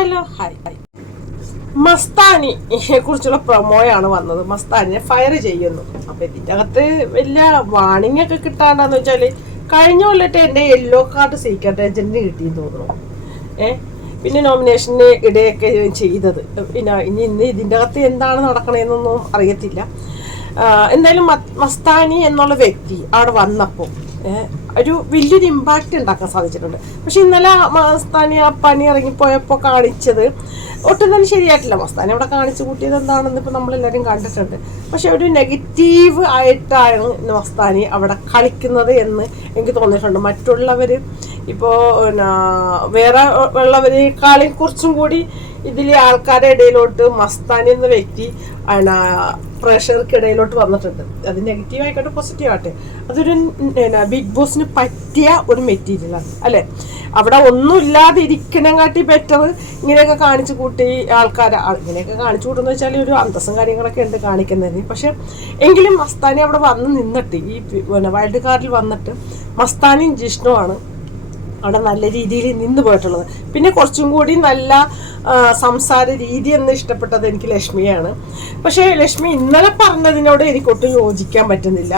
Hello hi. Hi Mastani കുറിച്ചുള്ള പ്രൊമോയാണ് വന്നത്. മസ്താനിയെ fire ചെയ്യുന്നു. അപ്പൊ ഇതിന്റെ അകത്ത് വലിയ വാണിംഗ് ഒക്കെ കിട്ടാണ്ടെന്ന് വെച്ചാൽ കഴിഞ്ഞ കൊല്ലത്തെ എന്റെ യെല്ലോ കാർഡ് സീക്രട്ട് ഏജന്റിന് കിട്ടിയെന്ന് തോന്നുന്നു. ഏഹ് പിന്നെ നോമിനേഷന് ഇടയൊക്കെ ചെയ്തത്. പിന്നെ ഇനി ഇന്ന് ഇതിന്റെ അകത്ത് എന്താണ് നടക്കണതെന്നൊന്നും അറിയത്തില്ല. എന്തായാലും മസ്താനി എന്നുള്ള വ്യക്തി അവിടെ വന്നപ്പോൾ ഒരു വലിയൊരു ഇമ്പാക്റ്റ് ഉണ്ടാക്കാൻ സാധിച്ചിട്ടുണ്ട്. പക്ഷെ ഇന്നലെ മസ്താനി ആ പണി ഇറങ്ങിപ്പോയപ്പോൾ കാണിച്ചത് ഒട്ടും തന്നെ ശരിയായിട്ടില്ല. മസ്താനി അവിടെ കാണിച്ചു കൂട്ടിയത് എന്താണെന്ന് ഇപ്പം നമ്മളെല്ലാവരും കണ്ടിട്ടുണ്ട്. പക്ഷെ ഒരു നെഗറ്റീവ് ആയിട്ടാണ് ഇന്ന് മസ്താനി അവിടെ കളിക്കുന്നത് എന്ന് എനിക്ക് തോന്നിയിട്ടുണ്ട്. മറ്റുള്ളവർ ഇപ്പോൾ വേറെ ഉള്ളവരെക്കാളും കുറച്ചും കൂടി ഇതിലെ ആൾക്കാരുടെ ഇടയിലോട്ട് മസ്താനി എന്ന വ്യക്തി പ്രഷർക്കിടയിലോട്ട് വന്നിട്ടുണ്ട്. അത് നെഗറ്റീവ് ആയിക്കോട്ടെ പോസിറ്റീവ് ആട്ടെ അതൊരു ബിഗ് ബോസിന് പറ്റിയ ഒരു മെറ്റീരിയലാണ് അല്ലേ? അവിടെ ഒന്നും ഇല്ലാതെ ഇരിക്കണം കാട്ടി ബെറ്റർ ഇങ്ങനെയൊക്കെ കാണിച്ചു കൂട്ടി ആൾക്കാർ ഇങ്ങനെയൊക്കെ കാണിച്ചു കൂട്ടുന്ന വെച്ചാൽ ഒരു അന്തസ്സും കാര്യങ്ങളൊക്കെ ഉണ്ട് കാണിക്കുന്നതിന്. പക്ഷെ എങ്കിലും മസ്താനി അവിടെ വന്ന് നിന്നിട്ട് ഈ വൈൽഡ് കാർഡിൽ വന്നിട്ട് മസ്താനിയും ജിഷ്ണുവാണ് അവിടെ നല്ല രീതിയിൽ നിന്ന് പോയിട്ടുള്ളത്. പിന്നെ കുറച്ചും കൂടി നല്ല സംസാര രീതി എന്ന് ഇഷ്ടപ്പെട്ടത് എനിക്ക് ലക്ഷ്മിയാണ്. പക്ഷേ ലക്ഷ്മി ഇന്നലെ പറഞ്ഞതിനോട് എനിക്കൊട്ടും യോജിക്കാൻ പറ്റുന്നില്ല.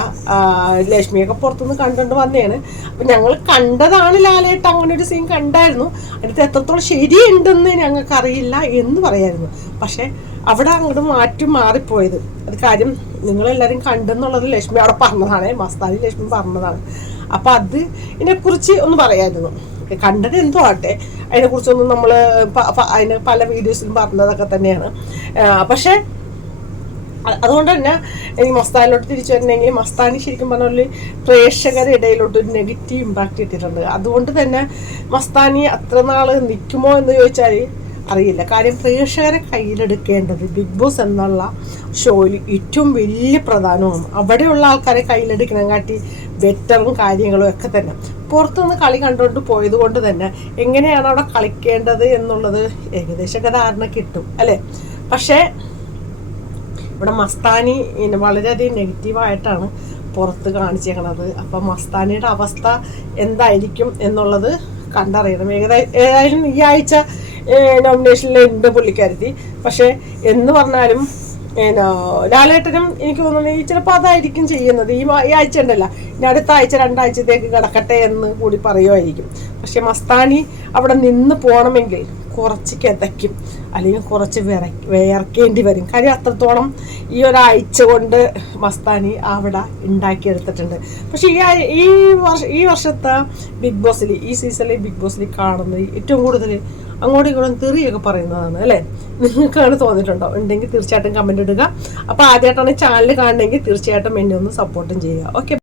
ലക്ഷ്മിയൊക്കെ പുറത്തുനിന്ന് കണ്ടുകൊണ്ട് വന്നതാണ്. അപ്പം ഞങ്ങൾ കണ്ടതാണ് ലാലേട്ട് അങ്ങനെ ഒരു സീൻ കണ്ടായിരുന്നു. അതിനകത്ത് എത്രത്തോളം ശരിയുണ്ടെന്ന് ഞങ്ങൾക്കറിയില്ല എന്ന് പറയായിരുന്നു. പക്ഷേ അവിടെ അങ്ങോട്ട് മാറ്റി മാറിപ്പോയത്. അത് കാര്യം നിങ്ങളെല്ലാവരും കണ്ടെന്നുള്ളത് ലക്ഷ്മി അവിടെ പറഞ്ഞതാണ്. മസ്താനി ലക്ഷ്മി പറഞ്ഞതാണ്. അപ്പം അത് ഇതിനെക്കുറിച്ച് ഒന്ന് പറയായിരുന്നു. കണ്ടത് എന്തോ ആട്ടെ അതിനെക്കുറിച്ചൊന്നും നമ്മൾ അതിന് പല വീഡിയോസിലും പറഞ്ഞതൊക്കെ തന്നെയാണ്. പക്ഷെ അതുകൊണ്ട് തന്നെ എനിക്ക് മസ്താനിലോട്ട് തിരിച്ചു വരണമെങ്കിൽ മസ്താനി ശരിക്കും പറഞ്ഞാൽ പ്രേക്ഷകരുടെ ഇടയിലോട്ട് ഒരു നെഗറ്റീവ് ഇമ്പാക്റ്റ് ഇട്ടിട്ടുണ്ട് അതുകൊണ്ട് തന്നെ മസ്താനി അത്ര നാൾ നിൽക്കുമോ എന്ന് ചോദിച്ചാൽ അറിയില്ല. കാര്യം പ്രേക്ഷകരെ കയ്യിലെടുക്കേണ്ടത് ബിഗ് ബോസ് എന്നുള്ള ഷോയിൽ ഏറ്റവും വലിയ പ്രധാനമാണ് അവിടെയുള്ള ആൾക്കാരെ കയ്യിലെടുക്കണം. കാട്ടി ബെറ്ററും കാര്യങ്ങളും ഒക്കെ തന്നെ. പുറത്തുനിന്ന് കളി കണ്ടുകൊണ്ട് പോയത് കൊണ്ട് തന്നെ എങ്ങനെയാണ് അവിടെ കളിക്കേണ്ടത് എന്നുള്ളത് ഏകദേശമൊക്കെ ധാരണ കിട്ടും അല്ലേ? പക്ഷേ ഇവിടെ മസ്താനി വളരെയധികം നെഗറ്റീവായിട്ടാണ് പുറത്ത് കാണിച്ചേക്കണത്. അപ്പം മസ്താനിയുടെ അവസ്ഥ എന്തായിരിക്കും എന്നുള്ളത് കണ്ടറിയണം. ഏതായാലും ഈ ആഴ്ച നോമിനേഷനിൽ ഉണ്ട് പുള്ളിക്കാരത്തി. പക്ഷേ എന്ന് പറഞ്ഞാലും ലാലേട്ടനും എനിക്ക് തോന്നുന്നു ഈ ചിലപ്പോൾ അതായിരിക്കും ചെയ്യുന്നത്. ഈ ഈ ആഴ്ച ഉണ്ടല്ല. ഇനി അടുത്ത ആഴ്ച രണ്ടാഴ്ചത്തേക്ക് കിടക്കട്ടെ എന്ന് കൂടി പറയുമായിരിക്കും പക്ഷെ മസ്താനി അവിടെ നിന്ന് പോകണമെങ്കിൽ കുറച്ച് കിതയ്ക്കും. അല്ലെങ്കിൽ കുറച്ച് വിറ വിയർക്കേണ്ടി വരും. കാര്യം അത്രത്തോളം ഈ ഒരാഴ്ച കൊണ്ട് മസ്താനി അവിടെ ഉണ്ടാക്കിയെടുത്തിട്ടുണ്ട്. പക്ഷെ ഈ ഈ വർഷ ഈ വർഷത്തെ ബിഗ് ബോസിൽ ഈ സീസണിൽ ബിഗ് ബോസിൽ കാണുന്നത് ഏറ്റവും കൂടുതൽ അങ്ങോട്ടും ഇങ്ങോട്ടും തെറിയൊക്കെ പറയുന്നതാണ് അല്ലേ? നിങ്ങൾക്കാണ് തോന്നിയിട്ടുണ്ടോ? ഉണ്ടെങ്കിൽ തീർച്ചയായിട്ടും കമന്റ് ഇടുക. അപ്പോൾ ആദ്യമായിട്ടാണ് ചാനൽ കാണണമെങ്കിൽ തീർച്ചയായിട്ടും എന്നെ ഒന്ന് സപ്പോർട്ടും ചെയ്യുക. ഓക്കെ